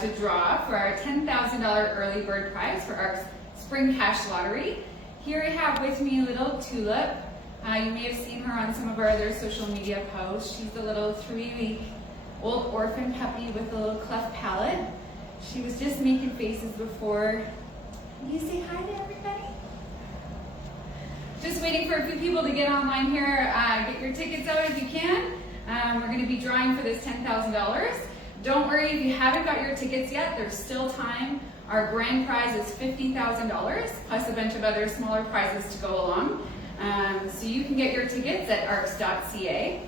to draw for our $10,000 early bird prize for our Spring Cash Lottery. Here I have with me little Tulip. You may have seen her on some of our other social media posts. She's the little 3-week old orphan puppy with a little cleft palate. She was just making faces before. Can you say hi to everybody? Just waiting for a few people to get online here. Get your tickets out if you can. We're going to be drawing for this $10,000. Don't worry if you haven't got your tickets yet, there's still time. Our grand prize is $50,000 plus a bunch of other smaller prizes to go along. So you can get your tickets at aarcs.ca.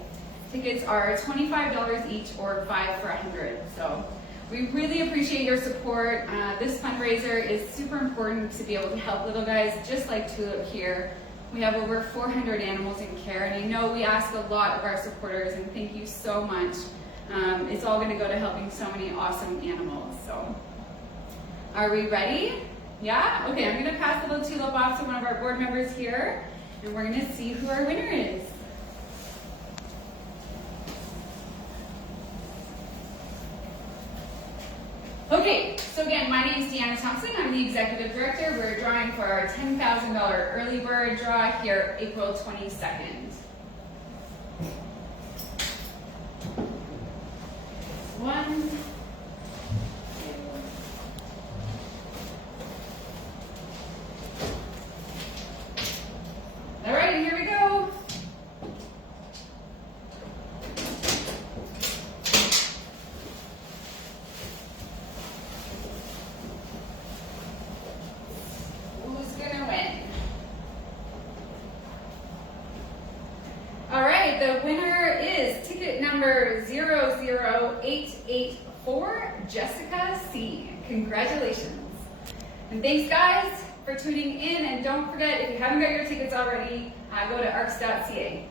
Tickets are $25 each or $5 for $100. So we really appreciate your support. This fundraiser is super important to be able to help little guys just like Tulip here. We have over 400 animals in care, and I know we ask a lot of our supporters, and thank you so much. It's all going to go to helping so many awesome animals. So, are we ready? Yeah? Okay, I'm going to pass the little Tulip off to one of our board members here, and we're going to see who our winner is. Okay, so again, my name is Deanna Thompson. I'm the Executive Director. We're drawing for our $10,000 early bird draw here April 22nd. One, all right, and here we go. The winner is ticket number 00884, Jessica C. Congratulations. And thanks guys for tuning in, and don't forget, if you haven't got your tickets already, go to aarcs.ca.